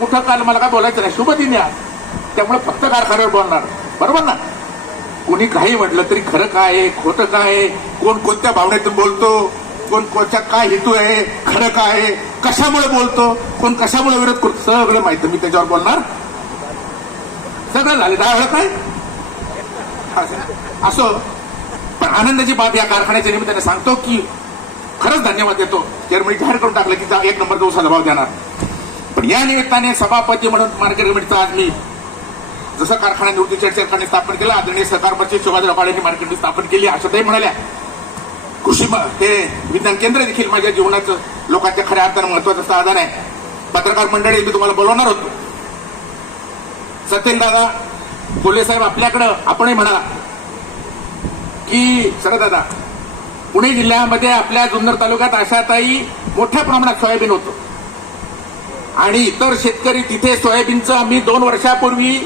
कुठं काल मला काय बोलायचं नाही, शुभ दिन आहे. त्यामुळे फक्त कारखान्यावर बोलणार, बरोबर ना. कोणी काही म्हटलं तरी खरं काय आहे, खोटं काय आहे, कोण कोणत्या भावनेतून बोलतो, कोण कोणत्या काय हेतू आहे, खरं काय आहे, कशामुळे बोलतो, कोण कशामुळे विरोध करतो, सगळं माहिती. मी त्याच्यावर बोलणार, सगळं झाले. काय काय असो. पण आनंदाची बाब या कारखान्याच्या निमित्ताने सांगतो की खरंच धन्यवाद देतो. चेअरमन जाहीर करून टाकलं की 1 नंबरचा उसाचा भाव देणार. पण या निमित्ताने सभापती म्हणून मार्केट कमिटीचा आज मी जसं कारखाना निवृत्ती चर्चेने स्थापन केलं, आदरणीय सहकार मंत्री शिवाजीराव काळेंनी मार्केट स्थापन केली. आशाताई म्हणाल्या कृषी हे विज्ञान केंद्र देखील माझ्या जीवनाचं लोकांच्या खऱ्या अर्थानं महत्वाचं साधन आहे. पत्रकार मंडळी मी तुम्हाला बोलवणार होतो. सत्येन दादा कोल्हे साहेब आपल्याकडं आपणही म्हणा की दादा पुणे जिल्ह्यामध्ये आपल्या जुन्नर तालुक्यात आशाताई मोठ्या प्रमाणात सोयाबीन होतं आणि इतर शेतकरी तिथे सोयाबीनचं आम्ही 2 वर्षापूर्वी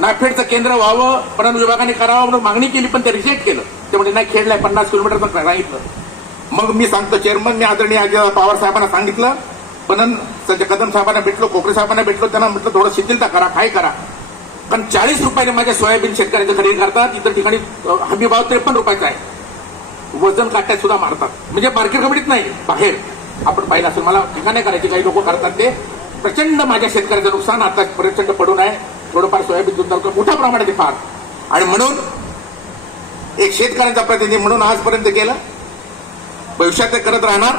नाफेडचं केंद्र व्हावं, पणन विभागाने करावं म्हणून मागणी केली, पण ते रिजेक्ट केलं. ते म्हणजे नाही खेडलाय 50 किलोमीटरचं सांगितलं. मग मी सांगतो चेअरमन, मी आदरणीय पवार साहेबांना सांगितलं, पणन संजय कदम साहेबांना भेटलो, कोकरे साहेबांना भेटलो, त्यांना म्हटलं थोडं शिथिलता करा, काय करा. कारण 40 रुपयाने माझ्या सोयाबीन शेतकऱ्यांचं खरेदी करतात. इतर ठिकाणी हमी भाव 53 रुपयाचा आहे. वजन काट्यात सुद्धा मारतात, म्हणजे मार्केट कमिटीत नाही, बाहेर आपण पाहिलं असेल. मला ठिकाणे करायची, काही लोक करतात ते. प्रचंड माझ्या शेतकऱ्याचं नुकसान आता प्रचंड पडून आहे. थोडंफार सोयाबीन दूध मोठ्या प्रमाणात आहे फार. आणि म्हणून एक शेतकऱ्यांचा प्रतिनिधी म्हणून आजपर्यंत केलं, भविष्यात ते करत राहणार.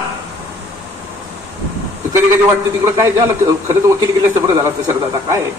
कधी कधी वाटतं तिकडं काय झालं, खरंच वकील गेले असते बरं झालं असतं. दादा काय